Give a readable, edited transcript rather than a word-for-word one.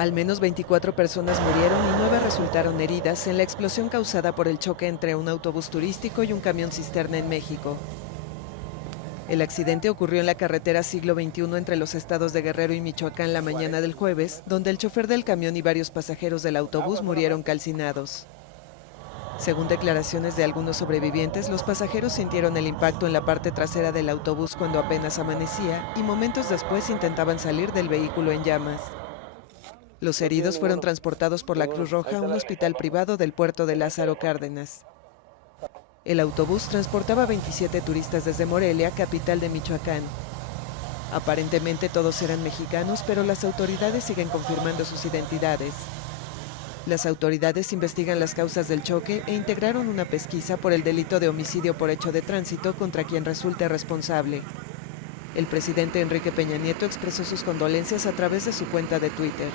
Al menos 24 personas murieron y 9 resultaron heridas en la explosión causada por el choque entre un autobús turístico y un camión cisterna en México. El accidente ocurrió en la carretera Siglo XXI entre los estados de Guerrero y Michoacán la mañana del jueves, donde el chofer del camión y varios pasajeros del autobús murieron calcinados. Según declaraciones de algunos sobrevivientes, los pasajeros sintieron el impacto en la parte trasera del autobús cuando apenas amanecía y momentos después intentaban salir del vehículo en llamas. Los heridos fueron transportados por la Cruz Roja a un hospital privado del puerto de Lázaro Cárdenas. El autobús transportaba 27 turistas desde Morelia, capital de Michoacán. Aparentemente todos eran mexicanos, pero las autoridades siguen confirmando sus identidades. Las autoridades investigan las causas del choque e integraron una pesquisa por el delito de homicidio por hecho de tránsito contra quien resulte responsable. El presidente Enrique Peña Nieto expresó sus condolencias a través de su cuenta de Twitter.